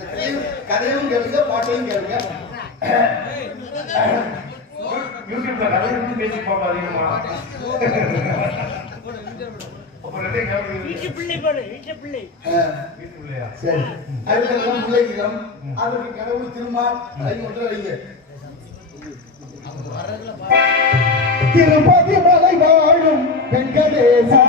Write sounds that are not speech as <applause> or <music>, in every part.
கதையும் கதையும் கேளுங்க பாட்டையும் கேளுங்க. யூடியூப்ல கதை இருந்து பேசி அதிகமா அதற்கு கடவுள் திரும்ப கை ஒன்று வைங்க. திருப்பதி மலை வாழும் வெங்கடேசா.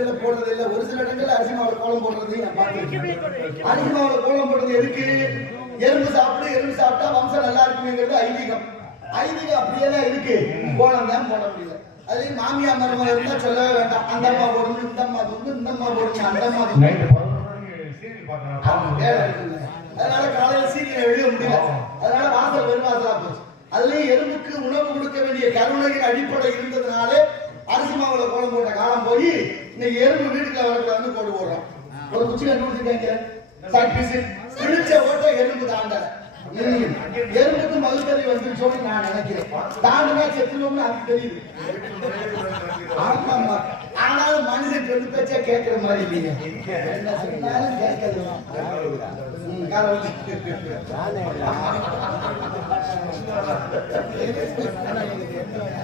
வீட்டுல போடுறது இல்ல. ஒரு சில இடங்கள்ல அரிசி மாவுல கோலம் போடுறது நான் பார்த்திருக்கேன். அரிசி மாவுல கோலம் போடுறது எதுக்கு? எறும்பு சாப்பிட்டு எறும்பு சாப்பிட்டா வம்சம் நல்லா இருக்குங்கிறது ஐதீகம். ஐதீகம் அப்படியே தான் இருக்கு. கோலம் தான் போட முடியல. அதுலயும் மாமியா மருமக இருந்தா சொல்லவே வேண்டாம். அந்த அம்மா போடணும் இந்த அம்மா போடணும் இந்த அம்மா போடணும் அந்த அம்மா. அதனால காலையில சீக்கிரம் எழுத முடியல. அதனால வாசல் வெறும் வாசலா போச்சு. அதுலயும் எறும்புக்கு உணவு கொடுக்க வேண்டிய கருணையின் அடிப்படை இருந்ததுனால அரிசி மாவுல கோலம் போட்ட காலம் போய் இன்னைக்கு எறும்பு வீட்டுக்குள்ள வரக்கூடாதுன்னு கோடு போடுறோம். ஒரு குச்சி கண்டுபிடிச்சிருக்காங்க பிடிச்ச ஓட்ட எறும்பு தாண்டல ம். எறும்புக்கு மகுத்தறி வந்துருச்சோன்னு நான் நினைக்கிறேன். தாண்டுனா செத்துருவோம்னு அதுக்கு தெரியுது. ஆமா ஆமா ஆனாலும் மனுஷன் சொல்லி பேச்சா கேட்கிற மாதிரி இல்லைங்க என்ன சொன்னாலும் கேட்கறது ம்,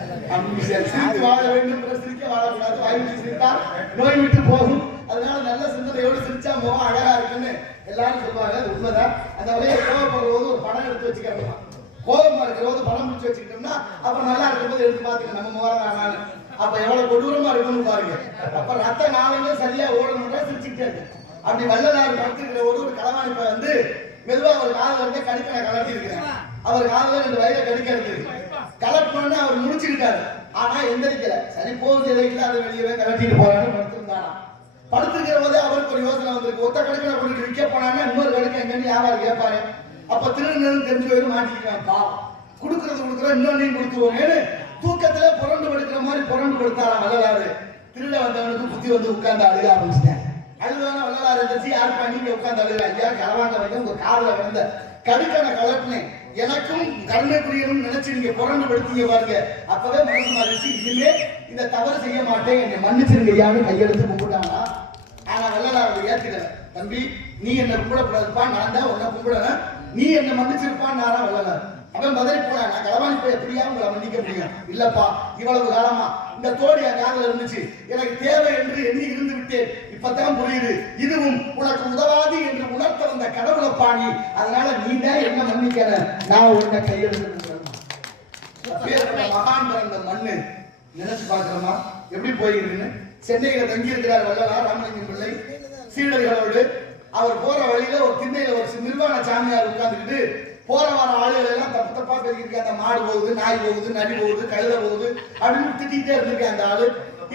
<laughs> சிரித்து வாழ வேண்டும் சிரிக்க வாழக்கூடாது வாய் சிரித்தால் நோய் விட்டு போகும் அதனால நல்ல சிந்தனையோடு சிரிச்சா முகம் அழகா இருக்குன்னு எல்லாரும் சொல்லுவாங்க அது உண்மைதான் அந்த வகையை கோவப்படுற ஒரு படம் எடுத்து வச்சுக்கிறோம் கோபமா இருக்கிற போது படம் பிடிச்சி வச்சுக்கிட்டோம்னா அப்ப நல்லா இருக்கும்போது எடுத்து பார்த்துக்க நம்ம முகம் நான் அப்ப எவ்வளவு கொடூரமா இருக்கும்னு பாருங்க. அப்ப ரத்த நாளமே சரியா ஓடணும்னா சிரிச்சுக்கிட்டே இருக்கு அப்படி வல்லநாடு படுத்திருக்கிற ஒரு ஒரு களவாணிப்பை வந்து மெதுவா அவர் காதல இருந்து கடிப்பை கலட்டி இருக்கிறேன் அவர் காதல இந்த வயதை கடிக்கிறது கலட்டினோடனே அவர் முடிச்சுக்கிட்டாரு ஆனா எந்திரிக்கல. சரி போகுது எதைக்கல அதை வெளியவே கலட்டிட்டு போறான்னு படுத்திருந்தானா படுத்திருக்கிற போதே அவருக்கு ஒரு யோசனை வந்திருக்கு. ஒத்த கடுக்கில் கொண்டு விற்க போனான்னா இன்னொரு கடுக்கு எங்கன்னு வியாபாரம் கேட்பாரு அப்ப திருநெல் தெரிஞ்சு போய் மாட்டிக்கிறான் பாவம். கொடுக்கறது கொடுக்குறோம் இன்னொன்னையும் கொடுத்துருவோமேனு தூக்கத்துல புரண்டு கொடுத்தாராம் வள்ளலாறு திருட வந்தவனுக்கு புத்தி வந்து உட்கார்ந்து அழுக ஆரம்பிச்சிட்டேன் அழுதான வள்ளலாறு இருந்துச்சு யாருப்பா நீங்க உட்கார்ந்து அழுக? ஐயா கலவாண்ட வைக்க உங்க காதல விழுந்த கடுக்கனை கலட்டினேன் எனக்கும் கருணை புரியணும் நினைச்சு நீங்க புறந்து படுத்தீங்க பாருங்க அப்பவே மனசு மாறிச்சு இனிமே இந்த தவறு செய்ய மாட்டேன். என்னை மன்னிச்சிருங்க ஐயான்னு கையெழுத்து கும்பிட்டாங்களா ஆனா வள்ளலார் ஏத்துக்கல தம்பி நீ என்ன கும்பிடக்கூடாதுப்பா. நான் தான் உன்னை கும்பிடுறேன் நீ என்ன மன்னிச்சிருப்பான் நானா வள்ளலார். அவன் பதறி போனா நான் களவாணி போய் எப்படியா உங்களை மன்னிக்க முடியும். இல்லப்பா இவ்வளவு காலமா இந்த தோடி என் காதல இருந்துச்சு. எனக்கு தேவை என்று எண்ணி இருந்து விட்டேன். இப்பதான் புரியுது. இதுவும் உனக்கு உதவாது என்று உணர்த்த வந்த கடவுளை பாணி. அதனால நீ தான் என்ன மன்னிக்கிற நான் உன்னை கையெழுத்து கும்பிடுறேன். மகான் பிறந்த மண்ணு. நினைச்சு பாக்குறோமா எப்படி போயிருக்குன்னு? சென்னையில தங்கி இருக்கிறார் வள்ளலார் ராமலிங்கம் பிள்ளை. சீடர்களோடு அவர் போற வழியில ஒரு திண்ணையில ஒரு நிர்வாண சாமியார் உட்கார்ந்துக்கிட்டு போற வர ஆளுகள் எல்லாம் தப்பு தப்பா பேசிக்கிட்டு அந்த மாடு போகுது நாய் போகுது நரி போகுது கழுத போகுது அப்படின்னு திட்டிகிட்டே இருந்திருக்கேன் அந்த ஆளு.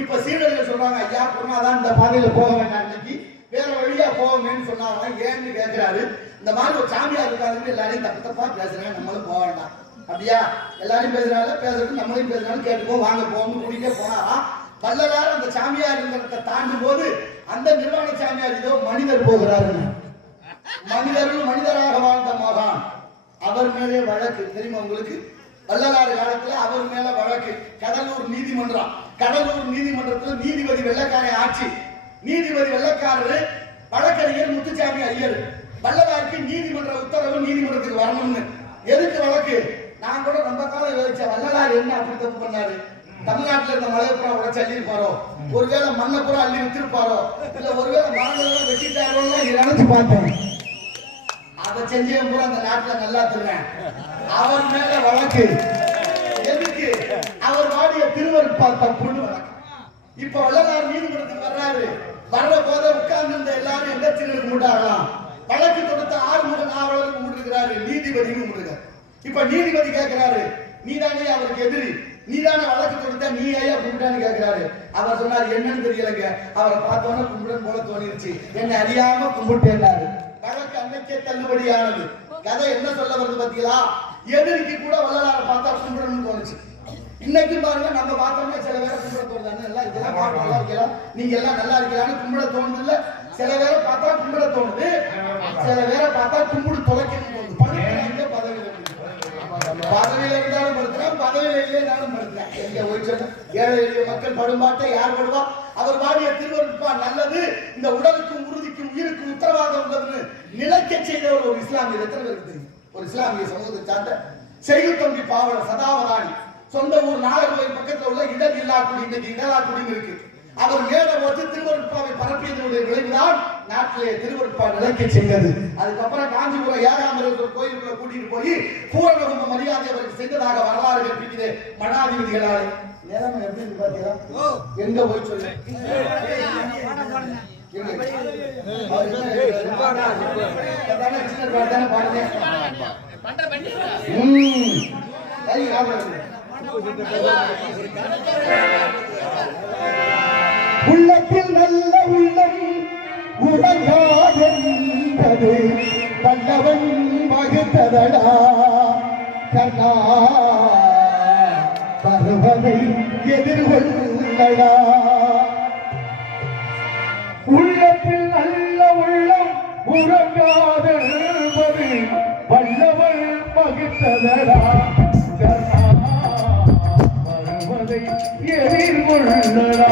இப்ப சீடர்கள் சொல்றாங்க ஐயா பொண்ணாதான் இந்த பாதையில போக வேண்டாம் இன்னைக்கு வேற வழியா போவோமேன்னு சொன்னாங்க ஏன்னு கேட்கிறாரு இந்த மாதிரி ஒரு சாமியார் இருக்காருன்னு எல்லாரையும் தப்பு தப்பா பேசுறாங்க நம்மளும் போக வேண்டாம். அப்படியா? எல்லாரையும் பேசுறாங்க பேசுறது நம்மளையும் பேசுறாங்க கேட்டுப்போம் வாங்க போகணும் கூட்டிகிட்டே போனாரா வள்ளலார் அந்த சாமியார் இருந்தத்தை தாண்டும் போது அந்த நிர்வாண சாமியார் ஏதோ மனிதர் போகிறாருன்னு. மனிதர்கள் மனிதராக வாழ்ந்த மகான். அவர் மேலே வழக்கு. தெரியுமா உங்களுக்கு? வள்ளலாறு காலத்துல அவர் மேல வழக்கு. கடலூர் நீதிமன்றம். கடலூர் நீதிமன்றத்தில் நீதிபதி வெள்ளக்காரன் ஆட்சி. நீதிபதி வெள்ளக்காரரு வழக்கறிஞர் முத்துச்சாமி ஐயர். வள்ளலாருக்கு நீதிமன்ற உத்தரவு நீதிமன்றத்துக்கு வரணும்னு. எதுக்கு வழக்கு? நான் கூட ரொம்ப காலம் யோசிச்சேன். வள்ளலார் என்ன அப்படி தப்பு பண்ணாரு? தமிழ்நாட்டுல இருந்த மலையப்புறா பூரா உடச்சு அள்ளிருப்பாரோ ஒருவேளை மண்ணை அள்ளி வித்திருப்பாரோ? இல்ல ஒருவேளை மரங்கள் வெட்டிட்டாரோன்னு நினைச்சு பார்த்தேன். அதை செஞ்சவன் பூரா அந்த நாட்டுல நல்லா திருவேன் அவர் மேல வழக்கு. எதுக்கு? அவர் வாடிய திருவருட்பா தப்புன்னு வழக்கு. இப்ப வள்ளலார் நீதிமன்றத்துக்கு வர்றாரு. வர்ற போத உட்கார்ந்து இருந்த எல்லாரும் எந்த திருவிழா கும்பிட்டாங்களாம் வழக்கு தொடுத்த ஆறுமுக ஆவலருக்கு கும்பிட்டுருக்கிறாரு நீதிபதி கும்பிட்டுருக்காரு இப்ப நீதிபதி கேட்கிறாரு நீதானே அவருக்கு எதிரி. நீதானே வழக்கு தொடுத்தா நீ ஐயா கும்பிட்டான்னு கேட்கிறாரு அவர் சொன்னார் என்னன்னு தெரியலங்க. அவரை பார்த்தோன்னே கும்பிடன் போல தோணிருச்சு. என்னை அறியாம கும்பிட்டேன்னாரு. வழக்கு தள்ளுபடியானது. கதை என்ன சொல்ல வருது பாத்தீங்களா? எதிரிக்கு கூட வள்ளலாரை பார்த்தா கும்பிடணும்னு தோணுச்சு. இன்னைக்கு பாருங்க நம்ம பார்த்தோம்னா சில பேரை கும்பிட தோணுது நல்லா இருக்கலாம் நல்லா இருக்கலாம். நீங்க எல்லாம் நல்லா இருக்கலாம்னு கும்பிட தோணுது இல்ல சில பேரை பார்த்தா கும்பிட தோணுது. சில பேரை பார்த்தா கும்பிடு தொலைக்கணும் பதவியில இருந்தாலும் படுத்துறான் பதவியில இல்லைனாலும் படுத்துறான் எங்க போய் சொன்ன ஏழை எளிய மக்கள் படும்பாட்டை யார் படுவா? அவர் பாடிய திருவருட்பா நல்லது இந்த உடலுக்கும் உறுதிக்கும் உயிருக்கும் உத்தரவாதம் உள்ளதுன்னு நிலைக்க செய்தவர் ஒரு இஸ்லாமிய எத்தனை பேருக்கு தெரியும்? ஒரு இஸ்லாமிய சமூகத்தை சார்ந்த செய்யுத்தம்பி பாவலர் சதாவராணி சொந்த ஊர் நாகர்கோவில் பக்கத்தில் உள்ள இடர் இல்லாக்குடி இன்னைக்கு இடலாக்குடின்னு இருக்கு. அவர் மேடை வச்சு திருவருட்பாவை பரப்பியதனுடைய விளைவுதான் நாட்டிலே திருவருட்பா நிலைக்க செய்தது அதுக்கப்புறம் காஞ்சிபுரம் ஏகாம்பரேஸ்வரர் கோயிலுக்குள்ள கூட்டிட்டு போய் பூரணகும்ப மரியாதை அவருக்கு செய்ததாக வரலாறு கற்பிக்குது மடாதிபதிகளாலே. நேரம் எப்படி இருக்கு பாத்தீங்களா? எங்க போய் சொல்லு. உள்ளத்தில் நல்ல உள்ளம் உறங்காதென்பது வல்லவன் வகுத்ததடா கண்ணா பருவனை எதிர்கொள்ளடா உள்ளத்தில் நல்ல உள்ளம் உறங்காதென்பது வல்லவள் பகிர்ந்ததடா வருவதை எதிர்கொள்ளடா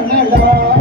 கண்ணனடா உள்ளத்தில்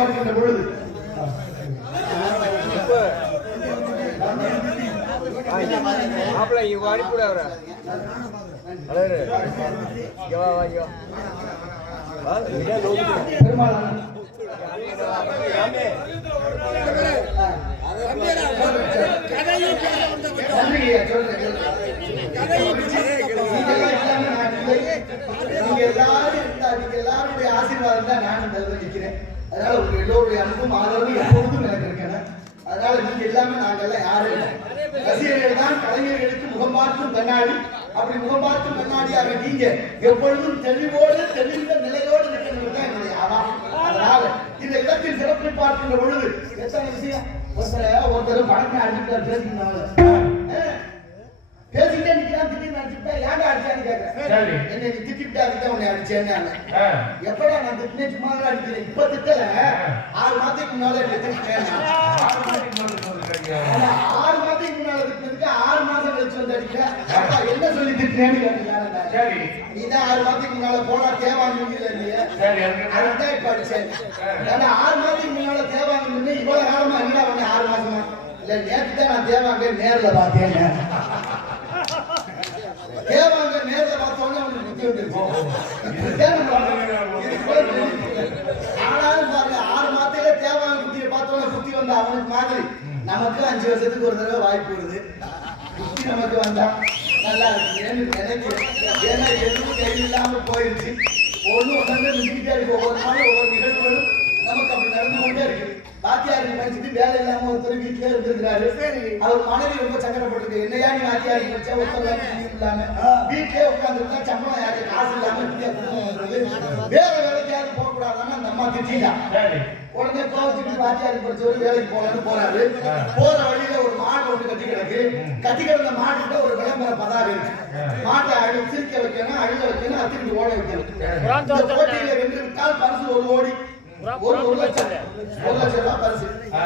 நான் பொழுது நீங்க எல்லாரும் நீங்க எல்லாருடைய ஆசீர்வாதம் தான் நான் இந்த நிக்கிறேன். அதனால உங்க எல்லோருடைய அன்பும் ஆதரவும் எப்பொழுதும் எனக்கு இருக்கணும் அதனால நீங்க எல்லாமே நாங்க எல்லாம் யாரும் இல்லை. ரசிகர்கள் தான் கலைஞர்களுக்கு முகம் பார்க்கும் கண்ணாடி அப்படி முகம் பார்க்கும் கண்ணாடியாக நீங்க எப்பொழுதும் தெளிவோடு தெளிந்த நிலையோடு இருக்கிறது தான் என்னுடைய ஆதாரம் அதனால இந்த இடத்தில் சிறப்பு பார்க்கின்ற பொழுது எத்தனை விஷயம்? ஒருத்தர் ஒருத்தர் பணத்தை அடிக்கிறார் பேசுகிறாங்க ஏன்டா அடிச்சான்னு. என்ன நீ அதுதான் உன்னை அடிச்சேன்னு. எப்படா நான் திட்டினேன் சும்மா தான் அடிக்கிறேன்? இப்ப திட்டல? ஆறு மாதத்துக்கு முன்னால ஆறு மாதத்துக்கு முன்னால திட்டினதுக்கு ஆறு மாசம் கழிச்சு வந்து அடிக்கிறேன். என்ன சொல்லி திட்டினேன்னு கேட்டீங்க ஆறு மாதத்துக்கு முன்னால போனா தேவாங்க இல்லையே அதுதான் இப்ப அடிச்சேன். ஏன்னா ஆறு மாதத்துக்கு முன்னால தேவாங்க நின்னு இவ்வளவு காலமா என்னடா பண்ண ஆறு மாசமா? இல்ல நேத்து தான் நான் தேவாங்க நேர்ல பார்த்தேன் தேவாங்க நேரில் பார்த்தோன்னே அவனுக்கு புத்தி வந்துருச்சு ஆனாலும் பாருங்க ஆறு மாதத்துல தேவாங்க புத்தியை பார்த்தோன்னே புத்தி வந்த அவனுக்கு மாதிரி. நமக்கு அஞ்சு வருஷத்துக்கு ஒரு தடவை வாய்ப்பு வருது. புத்தி நமக்கு வந்தா நல்லா இருக்குன்னு நினைக்கிறேன் ஏன்னா எதுவும் கையில்லாம போயிருச்சு. ஒன்று ஒன்று நிறுத்திட்டே இருக்கு. ஒவ்வொரு நாளும் ஒவ்வொரு நிகழ்வுகளும் நமக்கு அப்படி நடந்து கொண்டே இருக்கு வாத்தியாருக்கு படிச்சுட்டு வேலை இல்லாம ஒருத்தர் வீட்டுல இருந்திருக்கிறாரு. அவர் மனைவி ரொம்ப சங்கடப்பட்டிருக்கு. என்னையா நீ வாத்தியாருக்கு படிச்சா ஒருத்தர் வேலைக்கு இல்லாம? வீட்டிலே உட்கார்ந்துருந்தா சம்பளம் யாருக்கு? காசு இல்லாம வேற வேலைக்காவது போக கூடாதான்னு அந்த அம்மா திட்டா சரி. உடனே கோவத்துக்கு வாத்தியாருக்கு படிச்சவரு வேலைக்கு போகலான்னு போறாரு. போற வழியில ஒரு மாடு ஒன்று கட்டி கிடக்கு. கட்டி கிடந்த மாட்டுக்கிட்ட ஒரு விளம்பர இருக்கு. மாட்டை அழு சிரிக்க வைக்கணும் அழுக வைக்கணும் அத்திரிட்டு ஓட வைக்கணும். போட்டியில வென்று விட்டால் பரிசு ஒரு ஓடி. ஒரு லட்சம் ஒரு லட்சம் ரூபாய் பரிசு ஆ.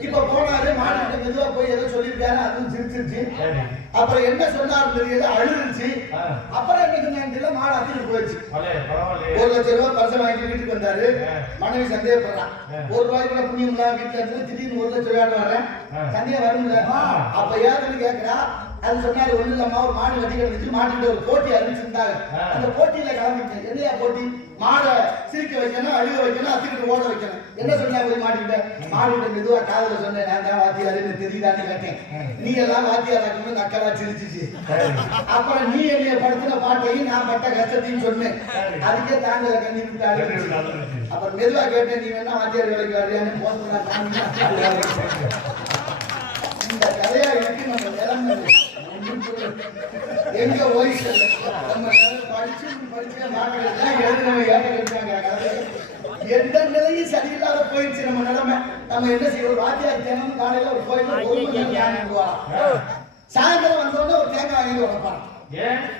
இப்ப போனாரு மாட்டுக்கிட்ட மெதுவா போய் ஏதோ சொல்லியிருக்காரு அதுவும் சிரிச்சிருச்சு சரி அப்புறம் என்ன சொன்னாரு தெரியல அழுதுச்சு. அப்புறம் என்ன தெரியல மாடு அத்திரிட்டு போயிடுச்சு. ஒரு லட்சம் ரூபாய் பரிசு வாங்கிட்டு வீட்டுக்கு வந்தாரு. மனைவி சந்தேகப்படுறான். ஒரு ரூபாய் கூட புண்ணியம் வீட்டுல இருந்து திடீர்னு ஒரு லட்சம் ரூபாய் வர்றேன் ஆ. சந்தேகம் வரும்ல அப்ப ஏதுன்னு கேக்குறா அது சொன்னாரு ஒண்ணு இல்லம்மா ஒரு மாடு கட்டி கிடந்துச்சு மாட்டுக்கிட்ட ஒரு போட்டி அறிவிச்சிருந்தாங்க. அந்த போட்டியில கலந்துட்டேன் என்னையா போட்டி? மாடை சிரிக்க வைக்கணும் அழுக வைக்கணும் அத்திக்கிட்டு ஓட வைக்கணும். என்ன சொன்னா போய் மாட்டிக்கிட்ட? மாடுகிட்ட மெதுவா காதுல சொன்னேன் நான் தான் வாத்தியாருன்னு தெரியுதான்னு கேட்டேன். நீ எல்லாம் வாத்தியார் ஆக்கணும் நக்கலா சிரிச்சிச்சு. அப்புறம் நீ என்னைய படுத்தின பாட்டையும் நான் பட்ட கஷ்டத்தையும் சொன்னேன். அதுக்கே தாங்கல கண்ணி அப்புறம் மெதுவா கேட்டேன் நீ வேணா வாத்தியார் வேலைக்கு வர்றியான்னு போன் பண்ணா இந்த கதையா இருக்கு நம்ம நிலைமை. எங்க வயசு நம்ம நிலை படிச்சு படிச்சு மாணவர்கள் எழுதினவங்க ஏற்க இருக்காங்க? கதை எந்த நிலையும் சரியில்லாத போயிடுச்சு நம்ம நிலைமை. நம்ம என்ன செய்யணும் வாத்தியார் தினமும் காலையில ஒரு பண்ணுவாராம். சாயந்தரம் வந்தோடனே ஒரு தேங்காய் வாங்கி உடைப்பான்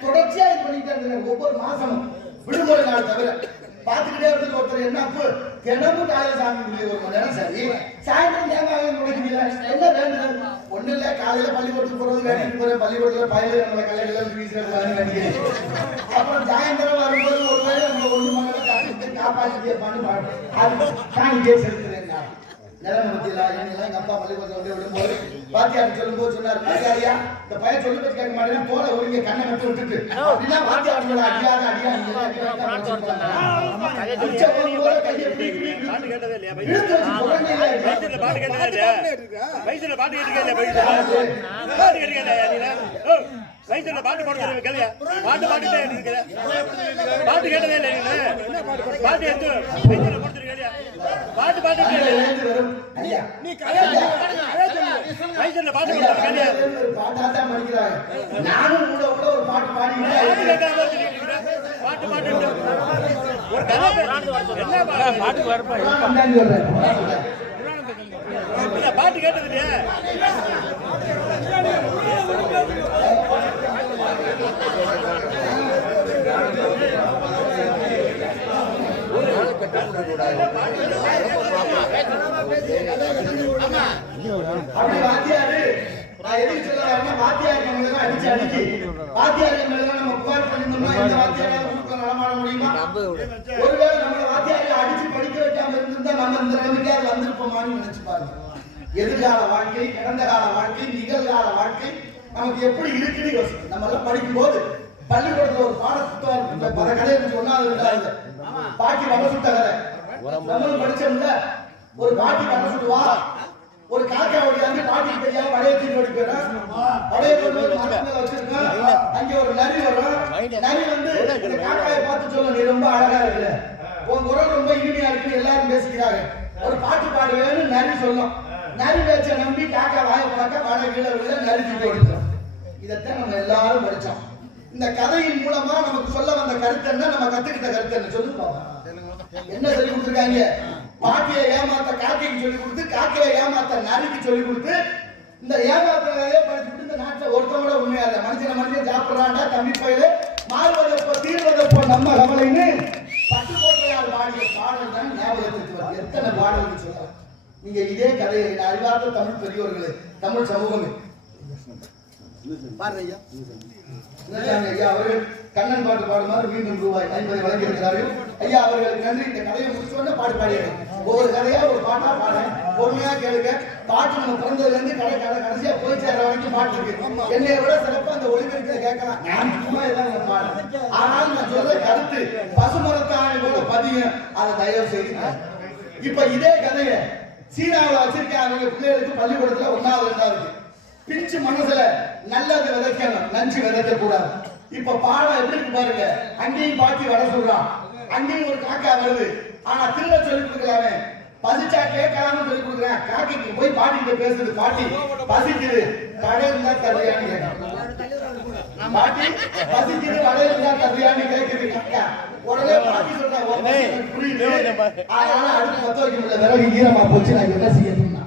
தொடர்ச்சியா இது பண்ணிட்டே இருந்தாங்க ஒவ்வொரு மாசமும். விடுமுறை நாள் தவிர. பார்த்துக்கிட்டே இருந்தது ஒருத்தர். என்ன தினமும் காலையில் சாமி கும்பிடு ஒரு மணி நேரம். சரி. சாயந்தரம் தேங்காய் முடிக்கல என்ன வேண்டுதல்? ஒண்ணு இல்ல. காலையில பள்ளிக்கூடத்துக்கு போறது வேலைக்கு போறேன் பள்ளிக்கூடத்துல பயில நம்ம கலையில வீசுறது வேண்டியது. அப்புறம் சாயந்தரம் வரும்போது ஒரு வேலை நம்ம ஒண்ணு மணி காப்பாற்றி இருப்பான்னு பாடு அது காணிக்கே செலுத்துறேன் நிலைமை பத்தியில என்னெல்லாம் எங்க அப்பா பள்ளிக்கூடத்துல வந்து விடும்போது வாத்தியார் சொல்லும்போது சொன்னார் வாத்தியாரியா இந்த பையன் சொல்லி பத்தி கேட்க மாட்டேன் போல ஒருங்க கண்ணை மட்டும் விட்டுட்டு அப்படின்னா வாத்தியார் மேல அடியாத அடியா பாட்டு கேட்டதே இல்லையா வயசுல பாட்டு இல்லையா வயசுல பாட்டு பாட்டு நீ பாட்டு பாட பாட்டுட்டே இருக்கிற கேட்டதே இல்லையா நீ பாட்டு எடுத்து வயசுல பாட்டு கேளியா பாட்டு பாட்டுட்டே இல்லையா? இருந்து வரும். ஐயா, வயசுல பாட்டு பாட இருந்து ஒரு பாட்டாத்தான் படிக்கிறாங்க. நானும் கூட கூட ஒரு பாட்டு பாடிக்கிட்டே பாட்டு. கேட்காம பாட்டு பாட்டு ஒரு கதை என்ன பாட்டு. இல்ல, பாட்டு கேட்டது இல்லையா அப்படி வாத்தியாரு, நான் எதுக்கு சொல்ல வரேன்னா, வாத்தியார் நம்மளை எல்லாம் அடிச்சு அடிச்சு, வாத்தியார் நம்மளை எல்லாம் நம்ம புகார் பண்ணியிருந்தோம்னா, இந்த வாத்தியாரால ஊருக்குள்ள நடமாட முடியுமா? ஒருவேளை நம்மளை வாத்தியாரை அடிச்சு படிக்க வைக்காம இருந்திருந்தா, நம்ம இந்த நிலைமைக்காவது வந்திருப்போமான்னு நினைச்சு பாருங்க. எதிர்கால வாழ்க்கை கடந்த கால வாழ்க்கை நிகழ்கால வாழ்க்கை நமக்கு எப்படி இருக்குன்னு யோசிக்கும் நம்ம எல்லாம் படிக்கும் போது பள்ளிக்கூடத்துல ஒரு பாடப்புத்தகம் இந்த பல கதை சொன்னா அது பாட்டி வர சுத்த கதை படிச்சோம்ல ஒரு பாட்டி வர சுட்டுவா ஒரு காக்கா ஓடியாந்து பாட்டிக்கு தெரியாம வடைய ஓடி போயிடும் வடைய கொண்டு வந்து மரத்து மேல வச்சிருக்கோம் அங்க ஒரு நரி வரும். நரி வந்து இந்த காக்காயை பார்த்து சொல்லும் நீ ரொம்ப அழகா இருக்கிற. உன் குரல் ரொம்ப இனிமையா இருக்கு. எல்லாரும் பேசிக்கிறாங்க. ஒரு பாட்டு பாடுவேன்னு நரி சொல்லும். நரி பேச்ச நம்பி காக்கா வாய பார்க்க வாழை விழுத நரி தூக்கி இதைத்தான் நம்ம எல்லாரும் படிச்சோம். இந்த கதையின் மூலமா நமக்கு சொல்ல வந்த கருத்து என்ன? நம்ம கத்துக்கிட்ட கருத்து என்ன? சொல்லுங்க பாப்போம். என்ன சொல்லி கொடுத்துருக்காங்க? பாட்டியை ஏமாத்த காக்கைக்கு சொல்லி கொடுத்து காக்கையை ஏமாத்த நரிக்கு சொல்லி கொடுத்து இந்த ஏமாத்தவே படிச்சுட்டு இந்த நாட்டில் ஒருத்தவங்கள உண்மையா இல்லை. மனுஷன மனுஷன் சாப்பிட்றாண்டா தம்பி பயில மாறுவதப்போ தீர்வதப்போ நம்ம கவலைன்னு பட்டு கோட்டையால் பாடிய பாடல் தான் ஞாபகத்திற்கு வருது. எத்தனை பாடல்கள் சொல்லலாம். நீங்க இதே கதையை என் அறிவார்ந்த தமிழ் பெரியோர்களே தமிழ் சமூகமே. பாருங்க ஐயா அவர்கள் கண்ணன் பாட்டு பாடுமாறு மீண்டும் ரூபாய் ஐம்பதை வழங்கியிருக்கிறார்கள். ஐயா அவர்களுக்கு நன்றி இந்த கதையை முடிச்சோடனே பாட்டு பாடிடுறேன் ஒவ்வொரு கதையா ஒரு பாட்டா பாடுறேன். பொறுமையா கேளுங்க. பாட்டு நம்ம பிறந்ததுல இருந்து கடை கடை கடைசியா போய் சேர வரைக்கும் பாட்டு இருக்கு என்னைய விட சிறப்பா அந்த ஒளிபெருக்கை கேட்கலாம். நான் சும்மா இதான் பாடுறேன். ஆனால் நான் சொல்ற கருத்து பசுமரத்தாணி போல பதியும் அதை தயவு செய்து. இப்ப இதே கதையை சீனாவுல வச்சிருக்க அவங்க பிள்ளைகளுக்கு பள்ளிக்கூடத்துல ஒன்னாவது ரெண்டாவது பிரிச்சு மனசுல நல்லது விதைக்கணும் நஞ்சு விதைக்க கூடாது இப்ப பாடம் எப்படி இருக்கு பாருங்க. அங்கேயும் பாட்டி வர சொல்றான். அங்கேயும் ஒரு காக்கா வருது. ஆனா திரும்ப சொல்லி கொடுக்கலாமே. பசிச்சா கேட்கலாம சொல்லி கொடுக்குறேன். காக்கைக்கு போய் பாட்டி கிட்ட பேசுது பாட்டி பசிக்குது. கடை இருந்தா தருவியான்னு கேட்கணும் பாட்டி பசிக்குது கடை இருந்தா தருவியான்னு கேட்குது காக்கா. உடனே பாட்டி சொல்றாங்க எனக்கு புரியுது. அதனால அடுத்து பத்த வைக்க முடியல விறகு ஈரமா போச்சு நான் என்ன செய்யணும்னா?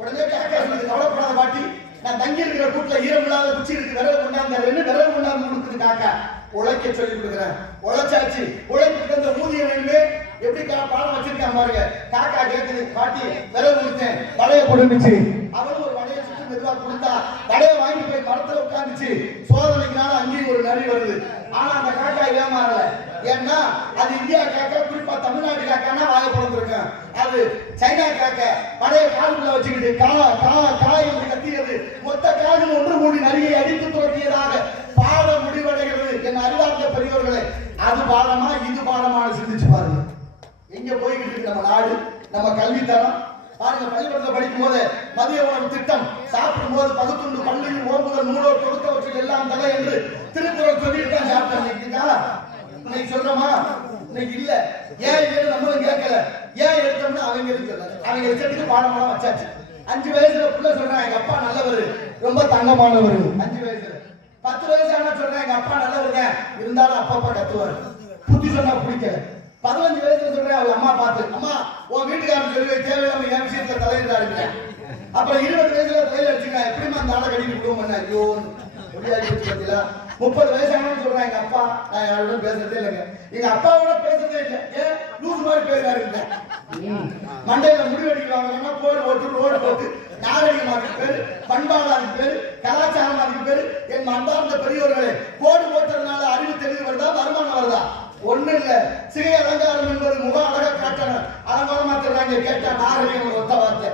உடனே காக்கா சொல்லுது கவலைப்படாத பாட்டி. நான் தங்கி இருக்கிற கூட்டுல ஈரம் இல்லாத குச்சி இருக்கு விறகு கொண்டாந்து விறகு கொண்டாந்து கொடுக்குது காக்கா? உழைக்க சொல்லி கொடுக்குறேன். உழைச்சாச்சு. உழைப்புக்கு அந்த ஊதியம் வேணுமே. எப்படி பாடம் வச்சிருக்கான் பாருங்க. காக்கா கேக்குது பாட்டி விறகு கொடுத்தேன். வடைய கொடுந்துச்சு அவளும் ஒரு வடைய சுட்டு மெதுவா கொடுத்தா வடைய வாங்கி போய் மரத்துல உட்காந்துச்சு. சோதனைக்குனால அங்கேயும் ஒரு நரி வருது. ஆனா அந்த காக்கா ஏமாறல. ஏன்னா அது இந்தியா காக்கா குறிப்பா தமிழ்நாட்டு காக்கானா வாய பிறந்திருக்கேன் அது சைனா காக்கா பழைய காலுக்குள்ள வச்சுக்கிட்டு கா கா கா ஒன்று அடித்து துரத்தியதாக பாடம் முடிவடைகிறது என் அறிவார்ந்த பெரியோர்களே. அது பாடமா இது பாடமான சிந்திச்சு பாருங்க. எங்க போய்கிட்டு இருக்கு நம்ம நாடு நம்ம கல்வித்தரம்? பாருங்க பள்ளிக்கூடத்தில் படிக்கும் போது மதிய உணவு திட்டம் சாப்பிடும் போது பகுத்துண்டு பள்ளியில் ஓம்புதல் நூலோர் தொடுத்தவற்றில் எல்லாம் தலை என்று திருக்குறள் சொல்லிட்டு தான் சாப்பிட்டேன் இருக்கா இன்னைக்கு சொல்றோமா? இன்னைக்கு இல்ல. ஏன் நம்மளும் கேட்கல? ஏன் எடுத்தோம்னா அவங்க இருக்கு அவங்க இஷ்டத்துக்கு பாடமெல்லாம் வச்சாச்சு. அஞ்சு வயசுல புள்ள சொல்றான் எங்க அப்பா நல்லவர் ரொம்ப தங்கமானவர். அஞ்சு வயசுல. பத்து வயசு ஆனா சொல்றேன் எங்க அப்பா நல்லவருங்க இருந்தாலும் அப்பா அப்பா கத்துவாரு. புத்தி சொன்னா பிடிக்கல பதினஞ்சு வயசுல சொல்றேன் அவங்க அம்மா பார்த்து அம்மா உன் வீட்டுக்காரன் சொல்லி தேவையில்லாம என் விஷயத்துல தலையிடுறாருங்க. அப்புறம் இருபது வயசுல தலையில அடிச்சுங்க எப்படிமா அந்த ஆளை கட்டிட்டு விடுவோம் ஐயோ முடியாது முப்பது வயசானவங்க சொல்றாங்க எங்க அப்பா. நான் யாரோட பேசுறதே இல்லைங்க. எங்க அப்பாவோட பேசுறதே இல்லை. ஏன் லூஸ் மாதிரி பேசுறாருங்க மண்டையில முடிவெடிக்கிறாங்கன்னா கோடு போட்டு ரோடு போட்டு. நாகரிகம் அதுக்கு பேரு பண்பாடு அதுக்கு பேரு கலாச்சாரம் அதுக்கு பேரு. என் அன்பார்ந்த பெரியோர்களே கோடு போட்டதுனால அறிவு தெளிவு வருதா வருமானம் வருதா? ஒண்ணு இல்ல. சிகை அலங்காரம் என்பது முக அழக காட்டணும். அலங்காரமா சொல்றாங்க கேட்டா நாகரிகம் ஒத்த வார்த்தை.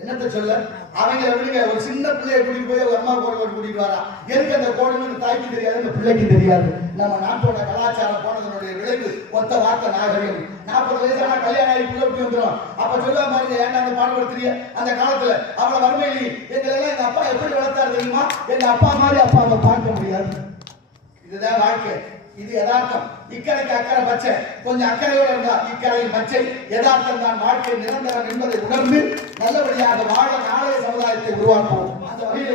என்னத்த சொல்ல? அவங்க விடுங்க ஒரு சின்ன பிள்ளையை கூட்டிட்டு போய் ஒரு அம்மா கோடு கூட்டிட்டு வரா. எதுக்கு அந்த கோடுன்னு தாய்க்கு தெரியாது அந்த பிள்ளைக்கு தெரியாது? நம்ம நாட்டோட கலாச்சாரம் போனதனுடைய விளைவு ஒத்த வார்த்தை நாகரிகம். நாற்பது வயசான கல்யாணம் ஆகி பிள்ளை விட்டு வந்துடும் அப்ப சொல்ல மாதிரி ஏன்டா அந்த தெரியும் அந்த காலத்துல அவளை வறுமையிலி எங்களை எங்க அப்பா எப்படி வளர்த்தாரு தெரியுமா? எங்க அப்பா மாதிரி அப்பாவை பார்க்க முடியாது. இதுதான் வாழ்க்கை. இது யதார்த்தம். இக்கரைக்கு அக்கறை பச்சை. கொஞ்சம் அக்கறையோடு இருந்தா இக்கரை பச்சை. யதார்த்தம் தான் வாழ்க்கை நிரந்தரம் என்பதை உணர்ந்து நல்லபடியாக வாழ நாளைய சமுதாயத்தை உருவாக்குவோம். அந்த வகையில்